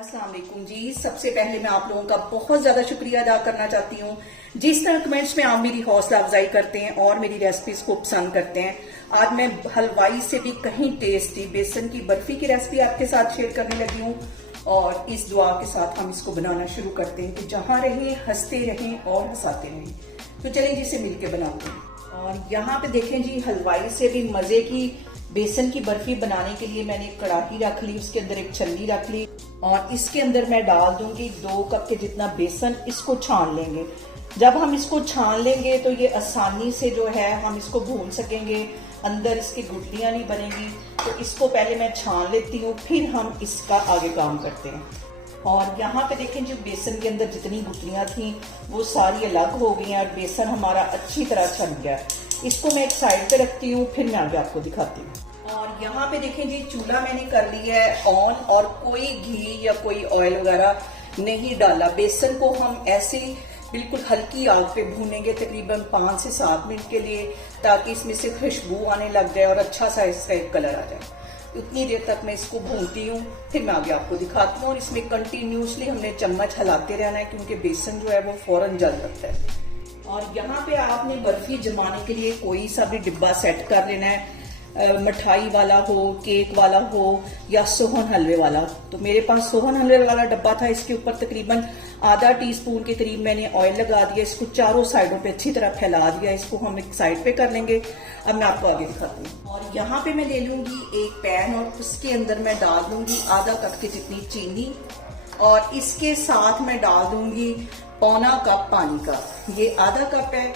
अस्सलाम वालेकुम जी। सबसे पहले मैं आप लोगों का बहुत ज्यादा शुक्रिया अदा करना चाहती हूँ। जिस तरह कमेंट्स में आप मेरी हौसला अफजाई करते हैं और मेरी रेसिपीज को पसंद करते हैं, आज मैं हलवाई से भी कहीं टेस्टी बेसन की बर्फी की रेसिपी आपके साथ शेयर करने लगी हूँ। और इस दुआ के साथ हम इसको बनाना शुरू करते हैं कि जहां रहें हंसते रहें और हंसाते रहें। तो चलिए जी, इसे मिलकर बनाते हैं। और यहाँ पे देखें जी, हलवाई से भी मजे की बेसन की बर्फी बनाने के लिए मैंने एक कड़ाही रख ली, उसके अंदर एक छन्नी रख ली और इसके अंदर मैं डाल दूंगी 2 कप के जितना बेसन। इसको छान लेंगे। जब हम इसको छान लेंगे तो ये आसानी से जो है हम इसको भून सकेंगे, अंदर इसकी गुठलियां नहीं बनेंगी। तो इसको पहले मैं छान लेती हूँ, फिर हम इसका आगे काम करते हैं। और यहाँ पे देखें, जो बेसन के अंदर जितनी गुठलियां थी वो सारी अलग हो गई हैं और बेसन हमारा अच्छी तरह छन गया। इसको मैं एक साइड पे रखती हूँ, फिर मैं आगे आपको दिखाती हूँ। और यहाँ पे देखें जी, चूल्हा मैंने कर लिया है ऑन और कोई घी या कोई ऑयल वगैरह नहीं डाला। बेसन को हम ऐसे बिल्कुल हल्की आग पे भूनेंगे तकरीबन 5 से 7 मिनट के लिए, ताकि इसमें से खुशबू आने लग जाए और अच्छा सा इसका एक कलर आ जाए। उतनी देर तक मैं इसको भूनती हूँ, फिर मैं आगे आपको दिखाती हूँ। और इसमें कंटिन्यूसली हमने चम्मच हिलाते रहना है, क्योंकि बेसन जो है वो फौरन जल जाता है। और यहाँ पे आपने बर्फी जमाने के लिए कोई सा भी डिब्बा सेट कर लेना है, मिठाई वाला हो, केक वाला हो या सोहन हलवे वाला। तो मेरे पास सोहन हलवे वाला डब्बा था। इसके ऊपर तकरीबन आधा टीस्पून के करीब मैंने ऑयल लगा दिया, इसको चारों साइडों पे अच्छी तरह फैला दिया। इसको हम एक साइड पे कर लेंगे। अब मैं आपको आगे दिखाती हूँ। और यहाँ पे मैं ले लूंगी एक पैन और उसके अंदर मैं डाल दूंगी आधा कप की जितनी चीनी और इसके साथ मैं डाल दूंगी पौना कप पानी का। ये आधा कप है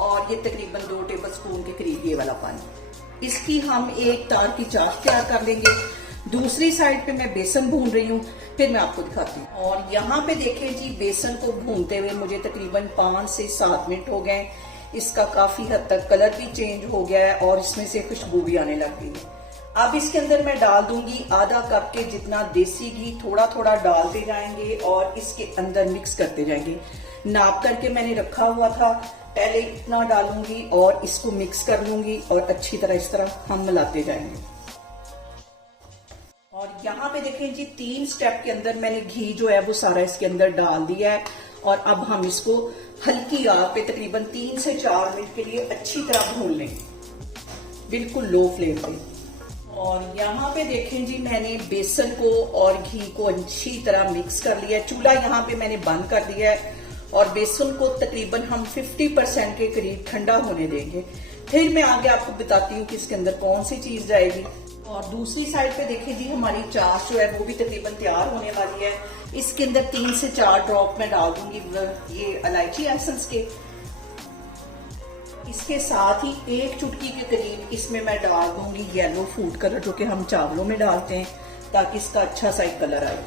और ये तकरीबन 2 टेबल स्पून के करीब ये वाला पानी। इसकी हम एक तार की चाश तैयार कर लेंगे। दूसरी साइड पे मैं बेसन भून रही हूँ, फिर मैं आपको दिखाती हूँ। और यहाँ पे देखें जी, बेसन को भूनते हुए मुझे तकरीबन 5 से 7 मिनट हो गए। इसका काफी हद तक कलर भी चेंज हो गया है और इसमें से खुशबू भी आने लग गई है। अब इसके अंदर मैं डाल दूंगी आधा कप के जितना देसी घी। थोड़ा थोड़ा डालते जाएंगे और इसके अंदर मिक्स करते जाएंगे। नाप करके मैंने रखा हुआ था, पहले इतना डालूंगी और इसको मिक्स कर लूंगी और अच्छी तरह इस तरह हम मिलाते जाएंगे। और यहाँ पे देखें जी, 3 स्टेप के अंदर मैंने घी जो है वो सारा इसके अंदर डाल दिया है। और अब हम इसको हल्की आग पे तकरीबन 3 से 4 मिनट के लिए अच्छी तरह भून लेंगे, बिल्कुल लो फ्लेम पे। और यहाँ पे देखें जी, मैंने बेसन को और घी को अच्छी तरह मिक्स कर लिया है। चूल्हा यहाँ पे मैंने बंद कर दिया है और बेसन को तकरीबन हम 50% के करीब ठंडा होने देंगे। फिर मैं आगे आपको बताती हूँ कि इसके अंदर कौन सी चीज जाएगी। और दूसरी साइड पे देखें जी, हमारी चाश जो है वो भी तकरीबन तैयार होने वाली है। इसके अंदर 3 से 4 ड्रॉप मैं डाल दूंगी ये इलायची एसेंस के। इसके साथ ही 1 चुटकी के करीब इसमें मैं डाल दूंगी येलो फूड कलर, जो कि हम चावलों में डालते हैं ताकि इसका अच्छा सा एक कलर आए।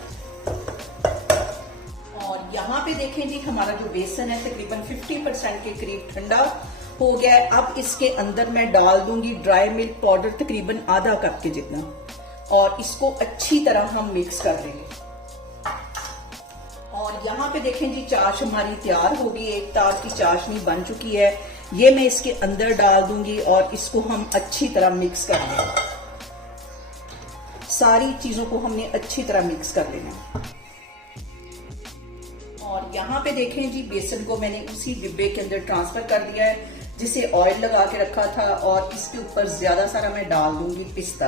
और यहाँ पे देखें जी, हमारा जो बेसन है तकरीबन 50% के करीब ठंडा हो गया है। अब इसके अंदर मैं डाल दूंगी ड्राई मिल्क पाउडर तकरीबन आधा कप के जितना और इसको अच्छी तरह हम मिक्स कर देंगे। और यहाँ पे देखें जी, चाश हमारी तैयार हो गई, एक तार की चाशनी बन चुकी है। ये मैं इसके अंदर डाल दूंगी और इसको हम अच्छी तरह मिक्स कर लेंगे। सारी चीजों को हमने अच्छी तरह मिक्स कर लेना। और यहाँ पे देखें जी, बेसन को मैंने उसी डिब्बे के अंदर ट्रांसफर कर दिया है जिसे ऑयल लगा के रखा था। और इसके ऊपर ज्यादा सारा मैं डाल दूंगी पिस्ता।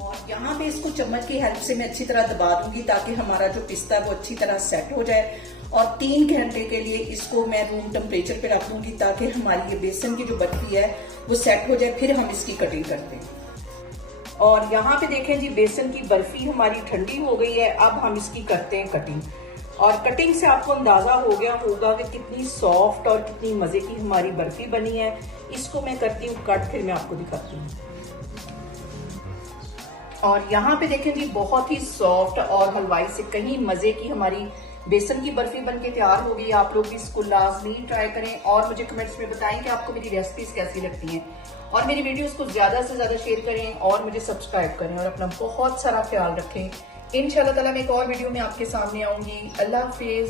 और यहाँ पे इसको चम्मच की हेल्प से मैं अच्छी तरह दबा दूंगी ताकि हमारा जो पिस्ता वो अच्छी तरह सेट हो जाए। और 3 घंटे के लिए इसको मैं रूम टेम्परेचर पे रख दूंगी ताकि हमारी ये बेसन की जो बर्फी है वो सेट हो जाए। फिर हम इसकी कटिंग करते हैं। और यहाँ पे देखें जी, बेसन की बर्फी हमारी ठंडी हो गई है। अब हम इसकी करते हैं कटिंग। और कटिंग से आपको अंदाजा हो गया होगा कि कितनी सॉफ्ट और कितनी मजे की हमारी बर्फी बनी है। इसको मैं करती हूँ कट, फिर मैं आपको दिखाती हूँ। और यहाँ पे देखें जी, बहुत ही सॉफ्ट और हलवाई से कहीं मजे की हमारी बेसन की बर्फी बनके तैयार हो गई। आप लोग भी इसको लाजमी ट्राई करें और मुझे कमेंट्स में बताएं कि आपको मेरी रेसिपीज कैसी लगती हैं। और मेरी वीडियोस को ज्यादा से ज्यादा शेयर करें और मुझे सब्सक्राइब करें और अपना बहुत सारा ख्याल रखें। इंशाल्लाह ताला मैं एक और वीडियो में आपके सामने आऊंगी। अल्लाह हाफिज।